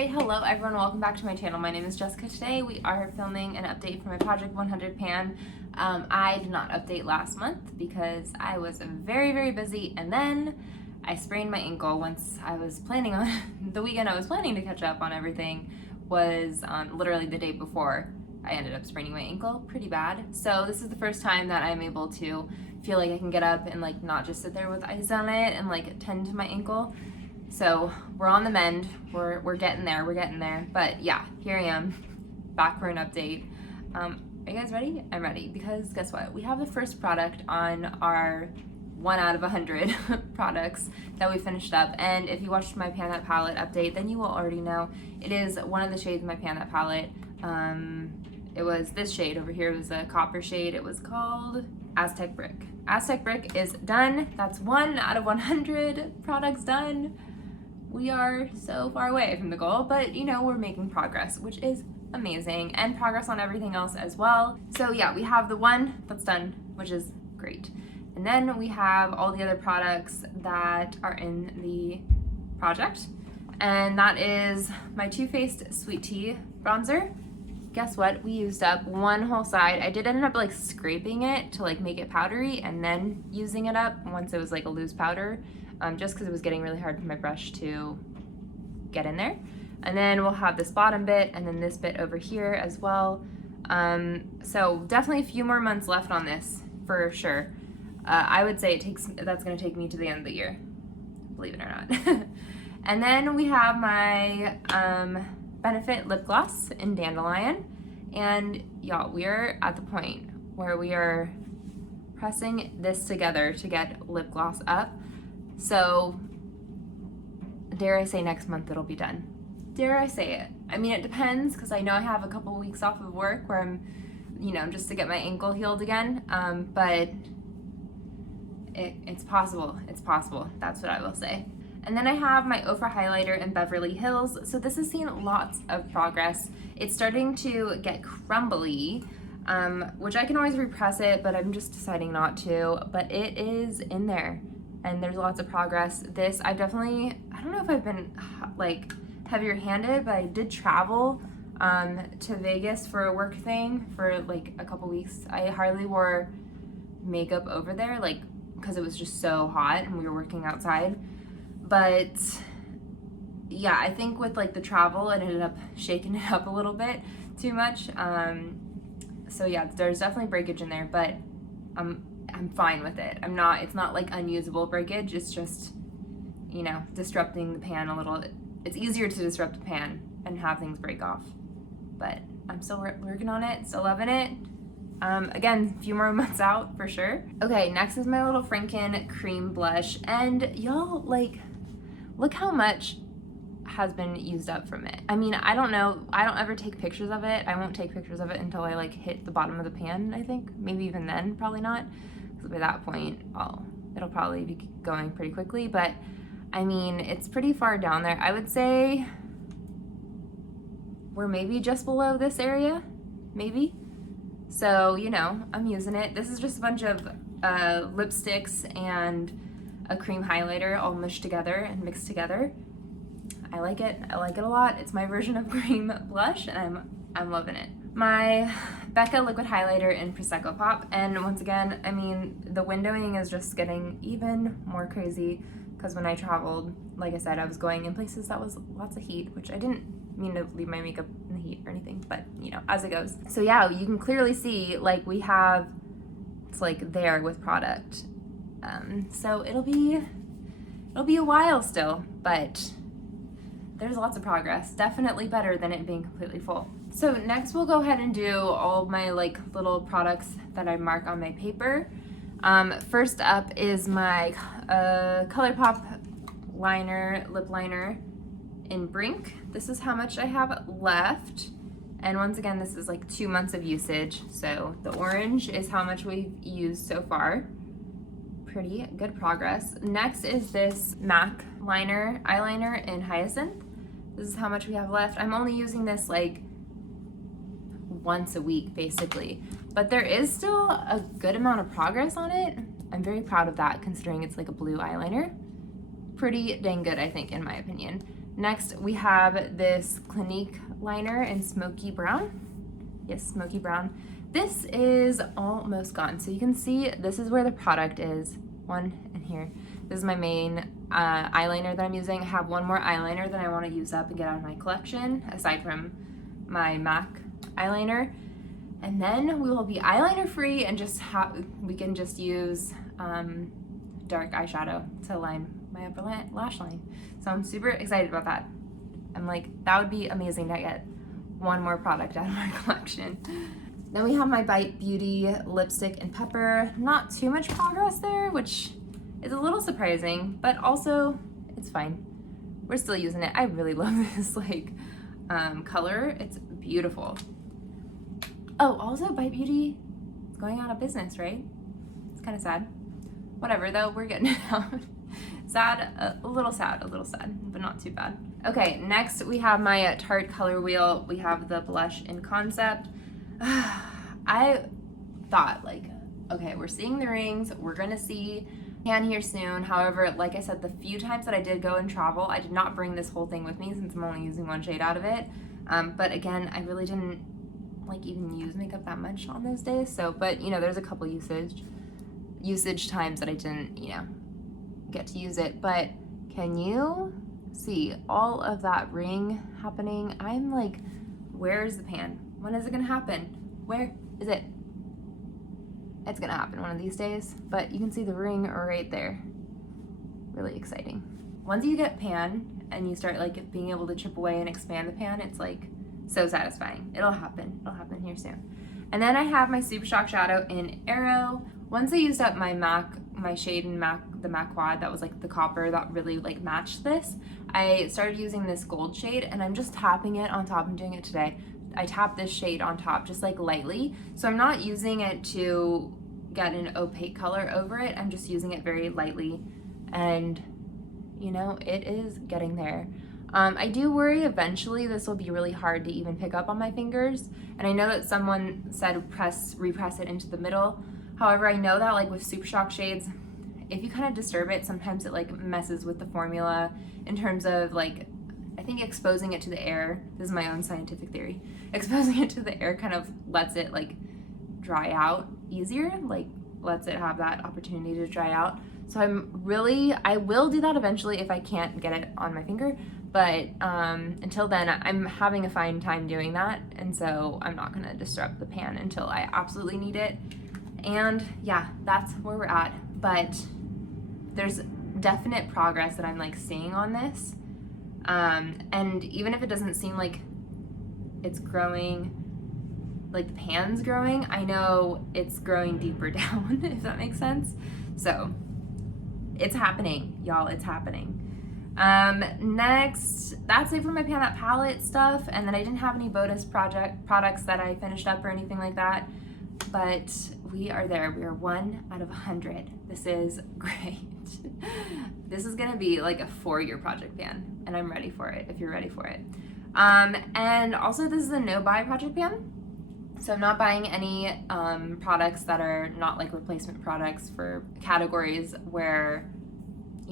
Alright, hello everyone, welcome back to my channel. My name is Jessica. Today we are filming an update for my Project 100 pan. I did not update last month because I was very busy, and then I sprained my ankle once I was planning on, the weekend I was planning to catch up on everything was literally the day before I ended up spraining my ankle pretty bad. So this is the first time that I'm able to feel like I can get up and like not just sit there with ice on it and like tend to my ankle. So we're on the mend, we're getting there, but yeah, here I am, back for an update. Are you guys ready? I'm ready, because guess what? We have the first product on our 1 out of 100 products that we finished up, and if you watched my Pan That Palette update, then you will already know it is one of the shades in my Pan That Palette. It was this shade over here. It was a copper shade. It was called Aztec Brick. Aztec Brick is done. That's 1 out of 100 products done. We are so far away from the goal, but you know, we're making progress, which is amazing, and progress on everything else as well. So yeah, we have the one that's done, which is great. And then we have all the other products that are in the project, and that is my Too Faced Sweet Tea bronzer. Guess what? We used up one whole side. I did end up like scraping it to like make it powdery and then using it up once it was like a loose powder. Just because it was getting really hard for my brush to get in there. And then we'll have this bottom bit and then this bit over here as well. So definitely a few more months left on this for sure. I would say that's gonna take me to the end of the year, believe it or not. And then we have my Benefit lip gloss in Dandelion. And y'all, we are at the point where we are pressing this together to get lip gloss up. So, dare I say next month it'll be done. Dare I say it? I mean, it depends, because I know I have a couple weeks off of work where I'm, you know, just to get my ankle healed again, but it's possible. It's possible. That's what I will say. And then I have my Ofra highlighter in Beverly Hills. So this has seen lots of progress. It's starting to get crumbly, which I can always repress it, but I'm just deciding not to. But it is in there, and there's lots of progress. This, I don't know if I've been like heavier handed, but I did travel to Vegas for a work thing for like a couple weeks. I hardly wore makeup over there, like, because it was just so hot and we were working outside. But yeah, I think with like the travel, it ended up shaking it up a little bit too much. So yeah, there's definitely breakage in there, but I'm fine with it. It's not like unusable breakage. It's just, you know, disrupting the pan a little. It's easier to disrupt a pan and have things break off, but I'm still working on it, still loving it. Again, a few more months out for sure. Okay, next is my little Franken cream blush, and y'all, like, look how much has been used up from it. I mean, I don't know, I don't ever take pictures of it. I won't take pictures of it until I like hit the bottom of the pan, I think. Maybe even then, probably not. Because by that point, it'll probably be going pretty quickly, but I mean, it's pretty far down there. I would say we're maybe just below this area, maybe. So, you know, I'm using it. This is just a bunch of lipsticks and a cream highlighter all mushed together and mixed together. I like it. I like it a lot. It's my version of cream blush, and I'm loving it. My Becca liquid highlighter in Prosecco Pop, and once again, I mean, the windowing is just getting even more crazy because when I traveled, like I said, I was going in places that was lots of heat, which I didn't mean to leave my makeup in the heat or anything, but you know, as it goes. So yeah, you can clearly see like it's like there with product. So it'll be a while still, but there's lots of progress. Definitely better than it being completely full. So next we'll go ahead and do all my like little products that I mark on my paper. First up is my ColourPop lip liner in Brink. This is how much I have left. And once again, this is like 2 months of usage. So the orange is how much we've used so far. Pretty good progress. Next is this MAC eyeliner in Hyacinth. This is how much we have left. I'm only using this like once a week basically, but there is still a good amount of progress on it. I'm very proud of that considering it's like a blue eyeliner. Pretty dang good, I think, in my opinion. Next, we have this Clinique liner in Smoky Brown. Yes, Smoky Brown. This is almost gone. So you can see this is where the product is. One in here. This is my main eyeliner that I'm using. I have one more eyeliner that I want to use up and get out of my collection, aside from my MAC eyeliner. And then we will be eyeliner free and just we can just use dark eyeshadow to line my upper lash line. So I'm super excited about that. I'm like, that would be amazing to get one more product out of my collection. Then we have my Bite Beauty lipstick in Pepper. Not too much progress there, which is a little surprising, but also it's fine. We're still using it. I really love this color. It's beautiful. Oh, also Bite Beauty is going out of business, right? It's kind of sad. Whatever though, we're getting it out. Sad, a little sad, but not too bad. Okay, next we have my Tarte color wheel. We have the blush in Concept. I thought okay, we're seeing the rings, we're gonna see pan here soon. However, like I said, the few times that I did go and travel, I did not bring this whole thing with me since I'm only using one shade out of it. But again, I really didn't even use makeup that much on those days. So, but there's a couple usage times that I didn't, get to use it. But can you see all of that ring happening? I'm like, where's the pan? When is it gonna happen? Where is it? It's gonna happen one of these days, but you can see the ring right there. Really exciting. Once you get pan and you start being able to chip away and expand the pan, it's so satisfying. It'll happen here soon. And then I have my Super Shock shadow in Arrow. Once I used up my shade in the MAC Quad, that was the copper that really matched this, I started using this gold shade, and I'm just tapping it on top. I'm doing it today. I tap this shade on top just lightly. So I'm not using it to get an opaque color over it. I'm just using it very lightly, and it is getting there. I do worry eventually this will be really hard to even pick up on my fingers, and I know that someone said repress it into the middle. However, I know that with Super Shock shades, if you kind of disturb it, sometimes it messes with the formula in terms of I think exposing it to the air, this is my own scientific theory, exposing it to the air kind of lets it dry out easier, lets it have that opportunity to dry out. So I will do that eventually if I can't get it on my finger, but until then I'm having a fine time doing that, and so I'm not gonna disrupt the pan until I absolutely need it. And yeah, that's where we're at, but there's definite progress that I'm seeing on this. And even if it doesn't seem like it's growing, the pan's growing, I know it's growing deeper down, if that makes sense. So it's happening, y'all, it's happening. Next, that's it for my pan, that palette stuff. And then I didn't have any bonus products that I finished up or anything like that, but we are there. We are 1 out of 100. This is great. This is gonna be a 4-year project pan, and I'm ready for it if you're ready for it. And also this is a no-buy project pan, so I'm not buying any products that are not replacement products for categories where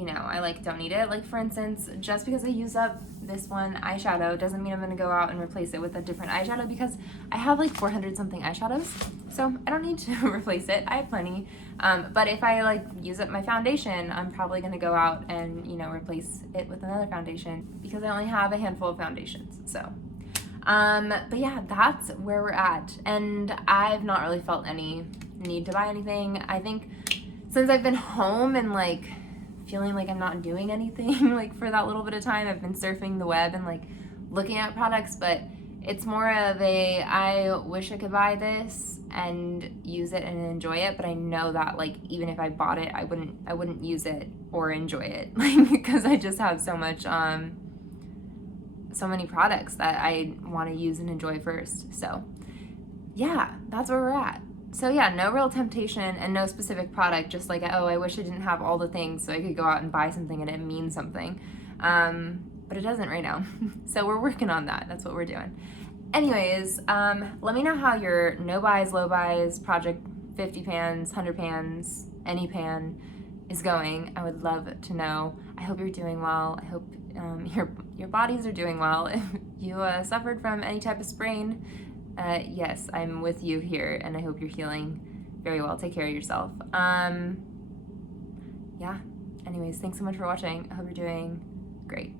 I don't need it. For instance, just because I use up this one eyeshadow doesn't mean I'm gonna go out and replace it with a different eyeshadow, because I have 400 something eyeshadows, so I don't need to replace it. I have plenty. But if I use up my foundation, I'm probably gonna go out and replace it with another foundation, because I only have a handful of foundations. So but yeah, that's where we're at, and I've not really felt any need to buy anything. I think since I've been home and feeling I'm not doing anything for that little bit of time, I've been surfing the web and looking at products, but it's more of I wish I could buy this and use it and enjoy it, but I know that even if I bought it, I wouldn't use it or enjoy it, because I just have so many products that I want to use and enjoy first. So yeah, that's where we're at. So yeah, no real temptation and no specific product, just oh, I wish I didn't have all the things so I could go out and buy something and it means something. But it doesn't right now. So we're working on that. That's what we're doing. Anyways, let me know how your no buys, low buys, project 50 pans, 100 pans, any pan is going. I would love to know. I hope you're doing well. I hope your bodies are doing well. If you suffered from any type of sprain, yes, I'm with you here, and I hope you're healing very well. Take care of yourself. Yeah. Anyways, thanks so much for watching. I hope you're doing great.